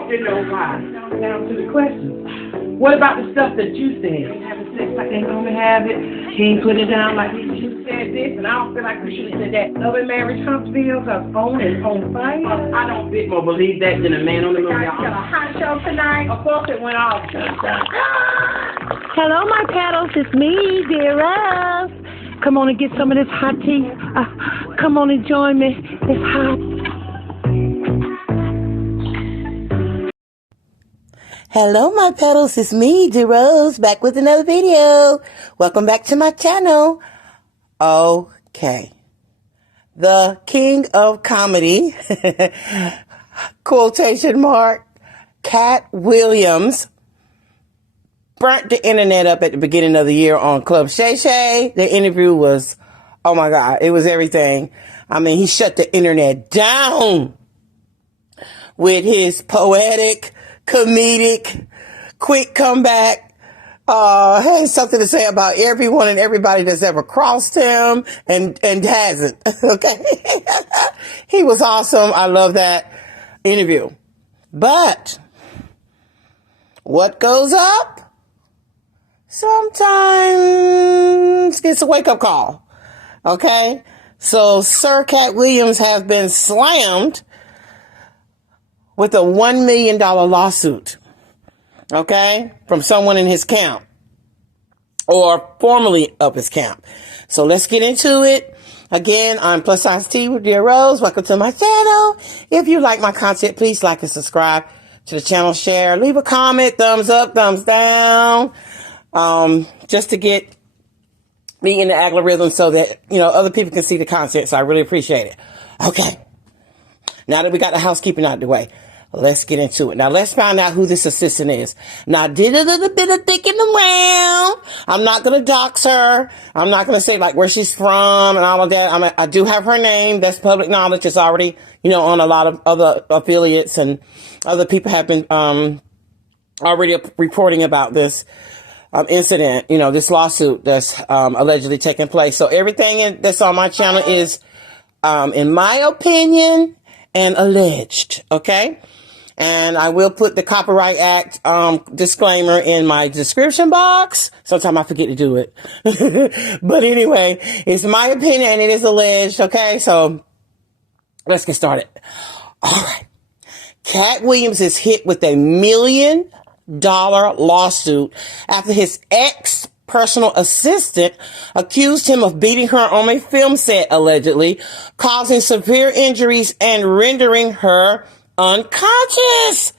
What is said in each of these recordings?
talk to nobody. Down to the questions. What about the stuff that you said? Having sex like they normally have it. He ain't put it down like you said this, and I don't feel like we should have said that. Love and marriage Huntsville, because on is on fire. I don't bit more believe that than a man on the moon. Y'all got a hot show tonight. Of course it went off. Hello, my paddles. It's me, dear Rose. Come on and get some of this hot tea. Come on and join me. It's hot. Hello, my petals. It's me, DeRose, back with another video. Welcome back to my channel. Okay. The king of comedy, quotation mark, Katt Williams, burnt the internet up at the beginning of the year on Club Shay Shay. The interview was, oh my God, it was everything. I mean, he shut the internet down with his poetic, comedic, quick comeback, has something to say about everyone and everybody that's ever crossed him and hasn't. Okay. He was awesome. I love that interview. But what goes up sometimes gets a wake-up call. Okay. So Sir Katt Williams has been slammed with a $1 million lawsuit, okay, from someone in his camp or formerly of his camp. So let's get into it. Again, I'm Plus Size T with Dear Rose. Welcome to my channel. If you like my content, please like and subscribe to the channel, share, leave a comment, thumbs up, thumbs down, just to get me in the algorithm so that, you know, other people can see the content. So I really appreciate it. Okay. Now that we got the housekeeping out of the way, let's get into it. Now, let's find out who this assistant is. Now, I did a little bit of thinking around. I'm not going to dox her. I'm not going to say, like, where she's from and all of that. I do have her name. That's public knowledge. It's already, you know, on a lot of other affiliates, and other people have been already reporting about this incident, you know, this lawsuit that's allegedly taking place. So everything that's on my channel is, in my opinion, and alleged, okay? And I will put the Copyright Act disclaimer in my description box. Sometimes I forget to do it. But anyway, it's my opinion and it is alleged, okay? So let's get started. All right. Katt Williams is hit with $1 million lawsuit after his ex-personal assistant accused him of beating her on a film set, allegedly, causing severe injuries and rendering her unconscious.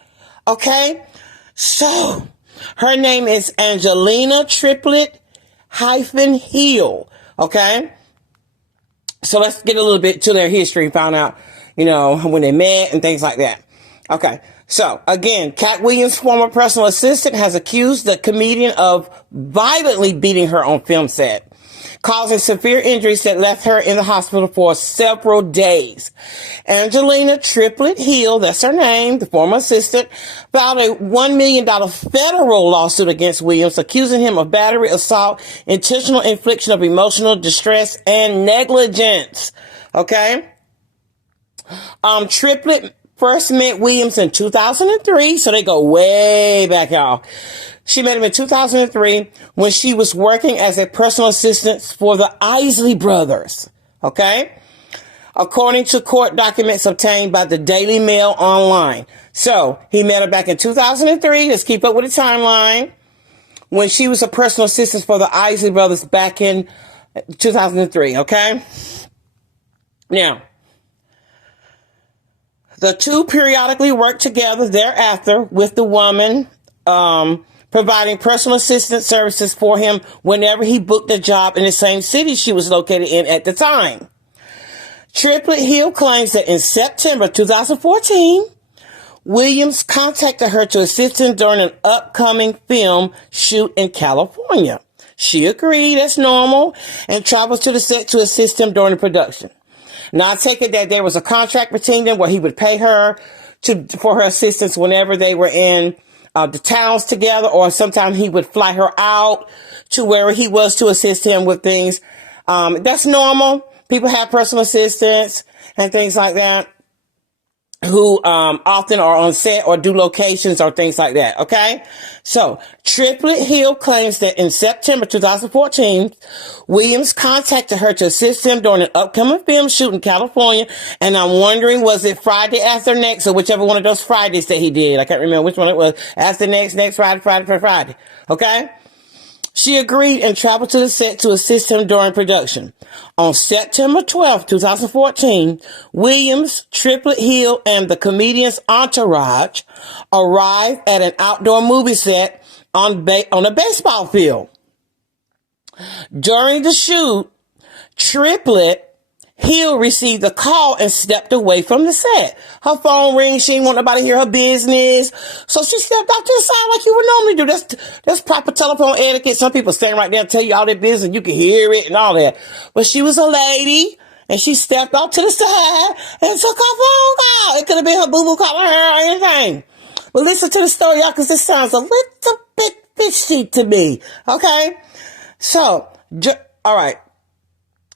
Okay? So, her name is Angelina Triplett-Hill. Okay? So let's get a little bit to their history and find out, you know, when they met and things like that. Okay. So, again, Katt Williams' former personal assistant has accused the comedian of violently beating her on film set, causing severe injuries that left her in the hospital for several days. Angelina Triplett-Hill, that's her name, the former assistant, filed a $1 million federal lawsuit against Williams, accusing him of battery, assault, intentional infliction of emotional distress, and negligence. Okay? Triplett first met Williams in 2003, so they go way back, y'all. She met him in 2003 when she was working as a personal assistant for the Isley brothers, okay? According to court documents obtained by the Daily Mail Online. So, he met her back in 2003, let's keep up with the timeline, when she was a personal assistant for the Isley brothers back in 2003, okay? Now, the two periodically worked together thereafter, with the woman providing personal assistant services for him whenever he booked a job in the same city she was located in at the time. Triplett-Hill claims that in September 2014, Williams contacted her to assist him during an upcoming film shoot in California. She agreed, that's normal, and travels to the set to assist him during the production. Now, I take it that there was a contract between them where he would pay her for her assistance whenever they were in the towns together, or sometimes he would fly her out to where he was to assist him with things. That's normal. People have personal assistants and things like that. who often are on set or do locations or things like that, okay? So, Triplett-Hill claims that in September 2014, Williams contacted her to assist him during an upcoming film shoot in California, and I'm wondering, was it Friday after next, or whichever one of those Fridays that he did? I can't remember which one it was. After next Friday, okay? She agreed and traveled to the set to assist him during production. On September 12, 2014, Williams, Triplett-Hill, and the comedian's entourage arrived at an outdoor movie set on a baseball field. During the shoot, Triplett-Hill received a call and stepped away from the set. Her phone rings. She didn't want nobody to hear her business. So she stepped out to the side like you would normally do. That's proper telephone etiquette. Some people stand right there and tell you all their business. You can hear it and all that. But she was a lady and she stepped off to the side and took her phone call. It could have been her boo-boo calling her or anything. But listen to the story, y'all, because this sounds a little bit fishy to me. Okay? So, all right.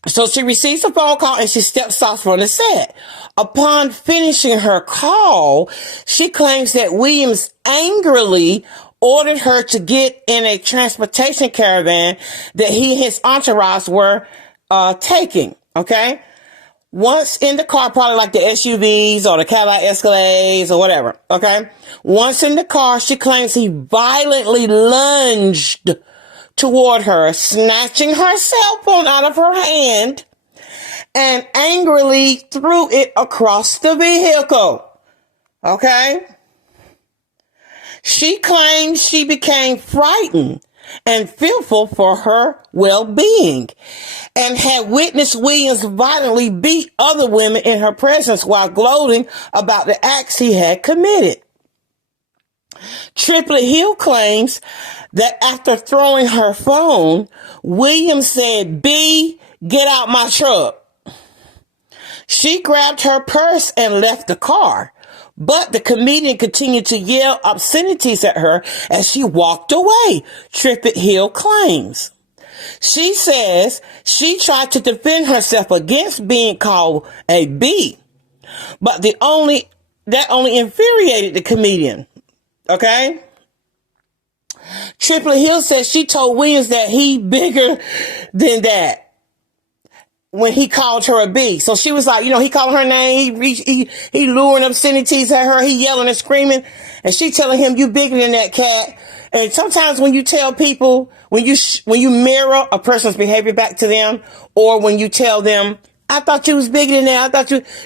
So she receives a phone call and she steps off from the set. Upon finishing her call, she claims that Williams angrily ordered her to get in a transportation caravan that he and his entourage were taking. Okay? Once in the car, probably like the SUVs or the Cadillac Escalades or whatever. Okay? Once in the car, she claims he violently lunged toward her, snatching her cell phone out of her hand and angrily threw it across the vehicle. Okay? She claims she became frightened and fearful for her well-being and had witnessed Williams violently beat other women in her presence while gloating about the acts he had committed. Triplett-Hill claims that after throwing her phone, Williams said, "B, get out my truck." She grabbed her purse and left the car, but the comedian continued to yell obscenities at her as she walked away, Triplett-Hill claims. She says she tried to defend herself against being called a B, but that only infuriated the comedian. Okay? Triplett-Hill says she told Williams that he bigger than that when he called her a B. So she was like, he called her name, he luring obscenities at her, he yelling and screaming, and she telling him, "You bigger than that, cat." And sometimes when you tell people, when you mirror a person's behavior back to them, or when you tell them, "I thought you was bigger than that,"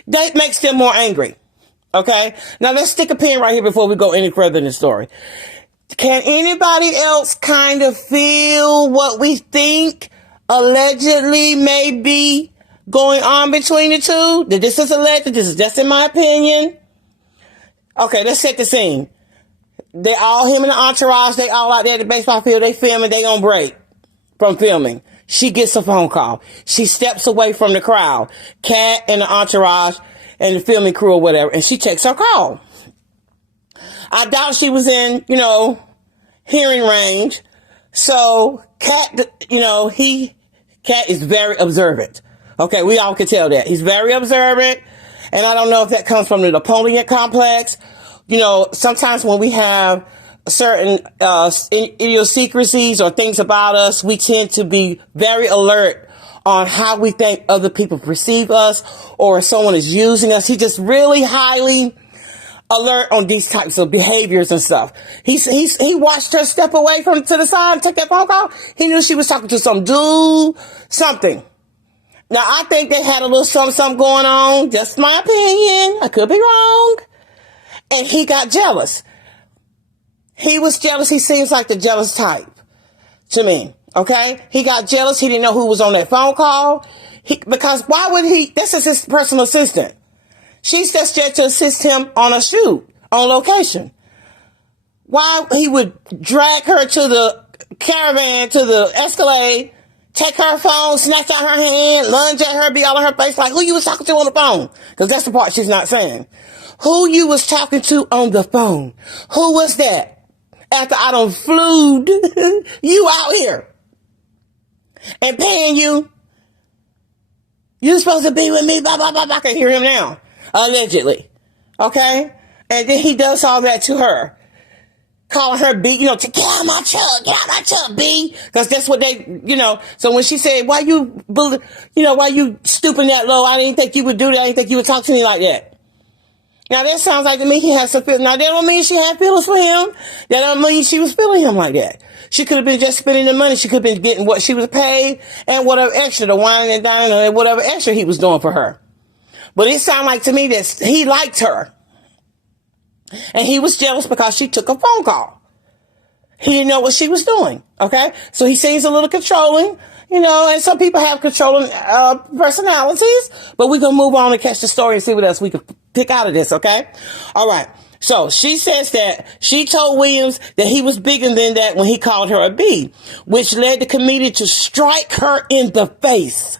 that makes them more angry. Okay? Now let's stick a pin right here before we go any further in the story. Can anybody else kind of feel what we think allegedly may be going on between the two? This is alleged. This is just in my opinion. Okay, let's set the scene. They all, him and the entourage, they all out there at the baseball field. They filming. They gonna break from filming. She gets a phone call. She steps away from the crowd. Katt and the entourage and the filming crew or whatever. And she takes her call. I doubt she was in, hearing range. So Katt, Katt is very observant. Okay, we all can tell that. He's very observant. And I don't know if that comes from the Napoleon complex. Sometimes when we have certain idiosyncrasies or things about us, we tend to be very alert on how we think other people perceive us or if someone is using us. He's just really highly alert on these types of behaviors and stuff. He watched her step away to the side and take that phone call. He knew she was talking to some dude, something. Now, I think they had a little something going on. Just my opinion. I could be wrong. And he got jealous. He was jealous. He seems like the jealous type to me. Okay? He got jealous. He didn't know who was on that phone call. Because why would he? This is his personal assistant. She's just there to assist him on a shoot, on location. Why he would drag her to the caravan, to the Escalade, take her phone, snatch out her hand, lunge at her, be all in her face like, who you was talking to on the phone? Because that's the part she's not saying. Who you was talking to on the phone? Who was that? After I done flew you out here and paying you, you supposed to be with me, blah, blah, blah, blah. I can hear him now. Allegedly. Okay? And then he does all that to her. Calling her B, get out my truck, B. Because that's what they, So when she said, why you stooping that low? I didn't think you would do that. I didn't think you would talk to me like that. Now that sounds like to me he has some feelings. Now that don't mean she had feelings for him. That don't mean she was feeling him like that. She could have been just spending the money. She could have been getting what she was paid and whatever extra, the wine and dining and whatever extra he was doing for her. But it sounded like to me that he liked her. And he was jealous because she took a phone call. He didn't know what she was doing. Okay. So he seems a little controlling, and some people have controlling, personalities, but we're going to move on and catch the story and see what else we can pick out of this. Okay. All right. So she says that she told Williams that he was bigger than that when he called her a B, which led the comedian to strike her in the face.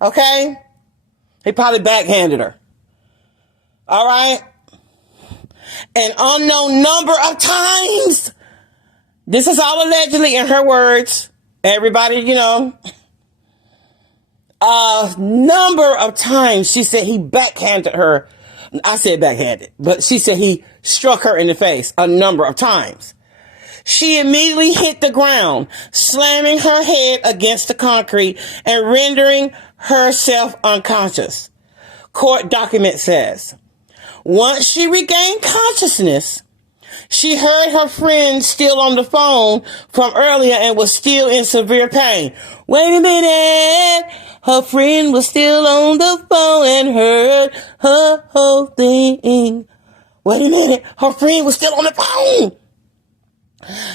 Okay. He probably backhanded her. All right. An unknown number of times. This is all allegedly in her words. Everybody, a number of times she said he backhanded her. I said backhanded, but she said he struck her in the face a number of times. She immediately hit the ground, slamming her head against the concrete and rendering herself unconscious. Court document says, once she regained consciousness, she heard her friend still on the phone from earlier and was still in severe pain. Wait a minute. Her friend was still on the phone and heard her whole thing. Wait a minute. Her friend was still on the phone.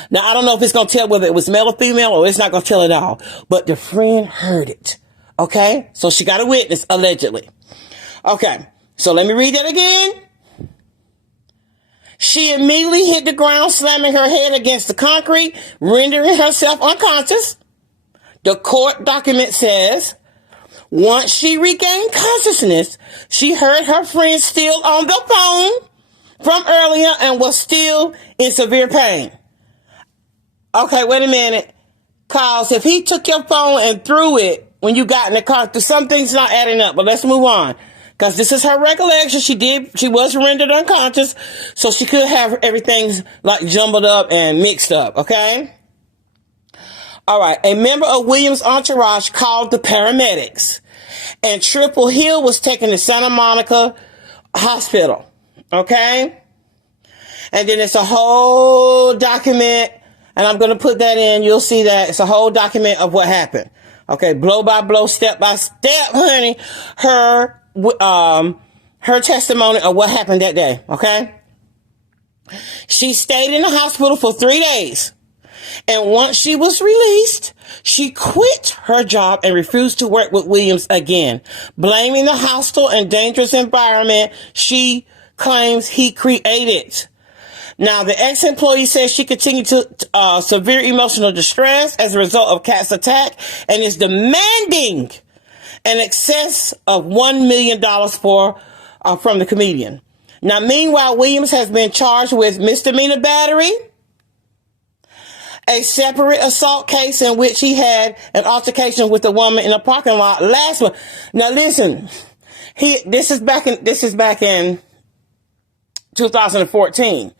Now, I don't know if it's going to tell whether it was male or female, or it's not going to tell at all. But the friend heard it. Okay? So she got a witness, allegedly. Okay. So let me read that again. She immediately hit the ground, slamming her head against the concrete, rendering herself unconscious. The court document says, once she regained consciousness, she heard her friend still on the phone from earlier and was still in severe pain. Okay, wait a minute. Cause if he took your phone and threw it when you got in the car, some things not adding up, but let's move on. Because this is her recollection. She was rendered unconscious, so she could have everything like jumbled up and mixed up, okay? All right. A member of Williams' entourage called the paramedics, and Triplett-Hill was taken to Santa Monica Hospital, okay? And then it's a whole document, and I'm going to put that in. You'll see that. It's a whole document of what happened. Okay, blow by blow, step by step, honey. Her testimony of what happened that day, okay? She stayed in the hospital for 3 days. And once she was released, she quit her job and refused to work with Williams again, blaming the hostile and dangerous environment she claims he created. Now, the ex-employee says she continued to severe emotional distress as a result of Katt's attack and is demanding an excess of $1 million from the comedian. Now, meanwhile, Williams has been charged with misdemeanor battery, a separate assault case in which he had an altercation with a woman in a parking lot last month. Now, listen, this is back in 2014.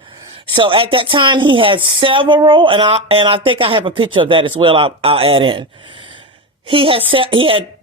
So at that time, he had several, and I think I have a picture of that as well. I'll add in. He had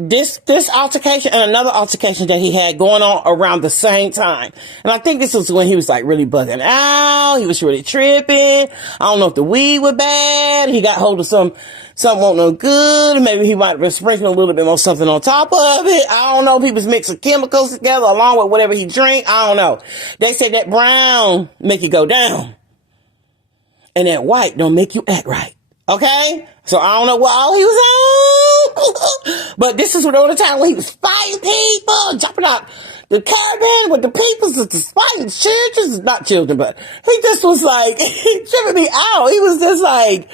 this altercation and another altercation that he had going on around the same time. And I think this was when he was like really bugging out. He was really tripping. I don't know if the weed was bad. He got hold of something won't no good. Maybe he might have sprinkled a little bit more something on top of it. I don't know if he was mixing chemicals together along with whatever he drank. I don't know. They say that brown make you go down. And that white don't make you act right. Okay? So I don't know what all he was on. But this is around the time when he was fighting people, jumping out the caravan with the people, just fighting children, not children, but he just was like, tripping me out. He was just like,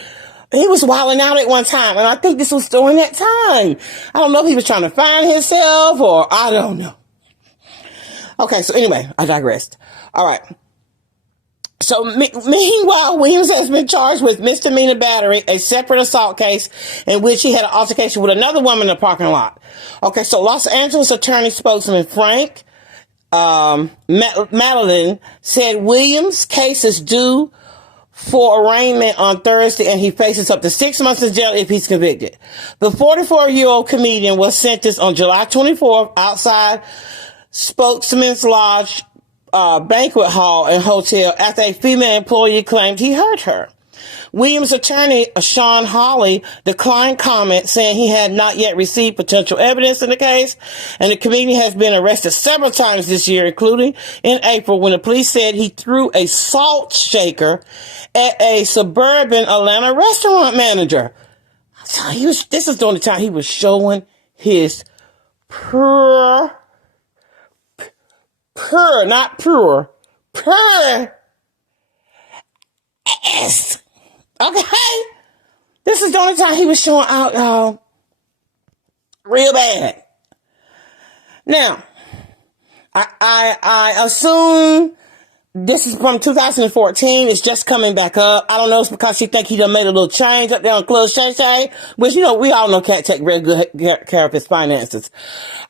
he was wilding out at one time. And I think this was during that time. I don't know if he was trying to find himself or I don't know. Okay, so anyway, I digressed. All right. So meanwhile, Williams has been charged with misdemeanor battery, a separate assault case in which he had an altercation with another woman in the parking lot. Okay, so Los Angeles attorney spokesman Frank Madeline said Williams' case is due for arraignment on Thursday, and he faces up to 6 months in jail if he's convicted. The 44-year-old comedian was sentenced on July 24th outside Spokesman's Lodge banquet hall and hotel after a female employee claimed he hurt her. Williams' attorney, Sean Hawley, declined comment, saying he had not yet received potential evidence in the case, and the comedian has been arrested several times this year, including in April when the police said he threw a salt shaker at a suburban Atlanta restaurant manager. This is during the time he was showing his purr, ass. Okay? This is the only time he was showing out, y'all. Real bad. Now, I assume this is from 2014. It's just coming back up. I don't know. It's because she think he done made a little change up there on Club Shay Shay, which, we all know Katt take very good care of his finances.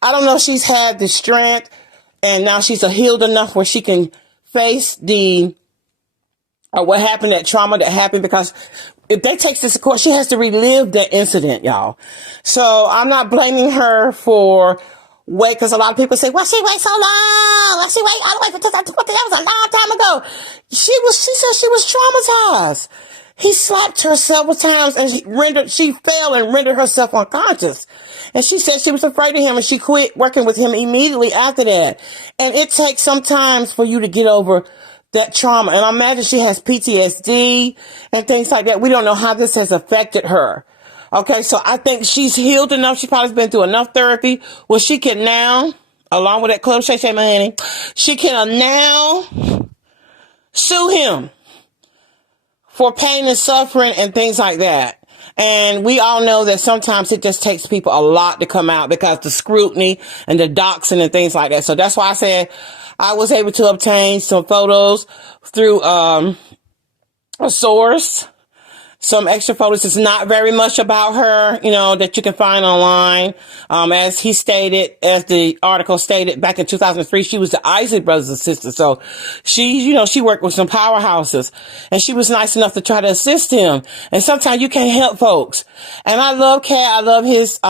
I don't know if she's had the strength and now she's healed enough where she can face what happened, that trauma that happened, because if they take this to court, she has to relive that incident, y'all. So I'm not blaming her for because a lot of people say, well, she waited so long. Well, she waited all the way for 2020. That was a long time ago. She said she was traumatized. He slapped her several times and she fell and rendered herself unconscious. And she said she was afraid of him and she quit working with him immediately after that. And it takes some time for you to get over that trauma. And I imagine she has PTSD and things like that. We don't know how this has affected her. Okay, so I think she's healed enough. She's probably been through enough therapy where she can now, along with that Club Shay Shay, my honey, she can now sue him for pain and suffering and things like that. And we all know that sometimes it just takes people a lot to come out because the scrutiny and the doxing and things like that. So that's why I said I was able to obtain some photos through a source. Some extra photos. It's not very much about her, that you can find online. As the article stated, back in 2003, she was the Isley Brothers' assistant. So she worked with some powerhouses and she was nice enough to try to assist him. And sometimes you can't help folks. And I love Katt. I love his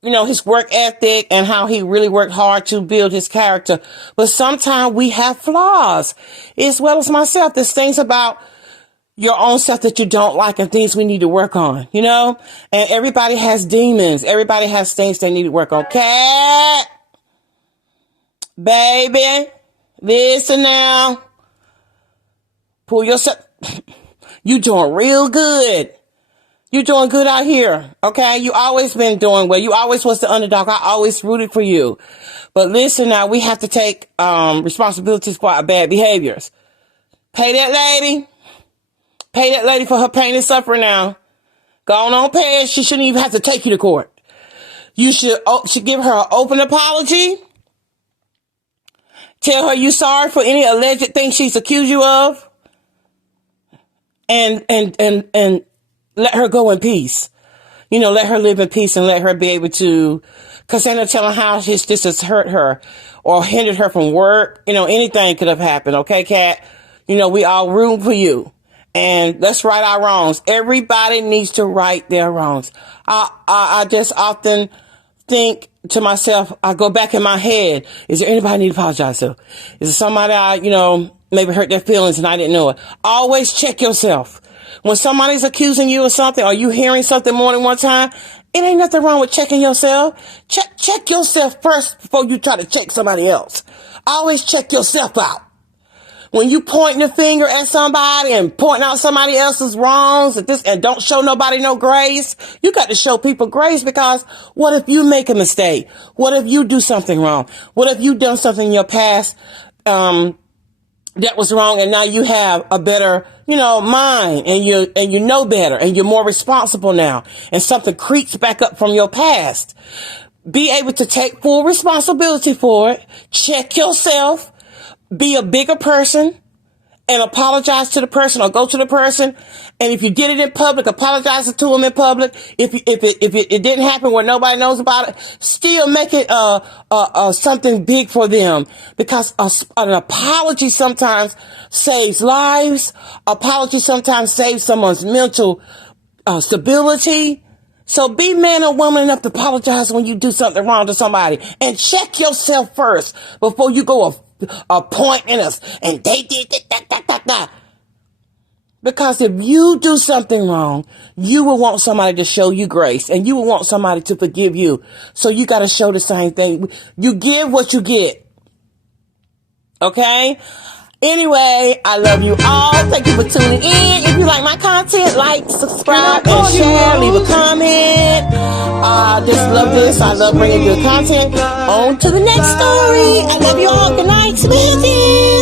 his work ethic and how he really worked hard to build his character. But sometimes we have flaws, as well as myself. There's things about your own stuff that you don't like and things we need to work on, And everybody has demons. Everybody has things they need to work on. Katt, baby, listen now. Pull yourself. You doing real good. You're doing good out here, okay? You always been doing well. You always was the underdog. I always rooted for you. But listen now, we have to take responsibilities for our bad behaviors. Pay that lady. Pay that lady for her pain and suffering now. Go on, pay it. She shouldn't even have to take you to court. You should give her an open apology. Tell her you're sorry for any alleged thing she's accused you of. And let her go in peace. Let her live in peace and let her be able to, because ain't no telling how this has hurt her or hindered her from work. Anything could have happened. Okay, Katt? We all room for you. And let's right our wrongs. Everybody needs to right their wrongs. I just often think to myself, I go back in my head, is there anybody I need to apologize to? Is there somebody I, maybe hurt their feelings and I didn't know it? Always check yourself. When somebody's accusing you of something or you hearing something more than one time, it ain't nothing wrong with checking yourself. Check yourself first before you try to check somebody else. Always check yourself out. When you pointing the finger at somebody and pointing out somebody else's wrongs and don't show nobody no grace, you got to show people grace, because what if you make a mistake? What if you do something wrong? What if you done something in your past that was wrong, and now you have a better, mind, and you know better, and you're more responsible now, and something creeps back up from your past. Be able to take full responsibility for it. Check yourself. Be a bigger person and apologize to the person or go to the person. And if you did it in public, apologize to them in public. If it didn't happen where nobody knows about it, still make it something big for them, because an apology sometimes saves lives. Apology sometimes saves someone's mental stability. So be man or woman enough to apologize when you do something wrong to somebody, and check yourself first before you go pointing us and they did that. Because if you do something wrong, you will want somebody to show you grace, and you will want somebody to forgive you. So you got to show the same thing. You give what you get. Okay? Anyway, I love you all. Thank you for tuning in. If you like my content, like, subscribe, and share. Leave a comment. Just love this. I love bringing good content. On to the next story. I love you all. Good night. Smoothie.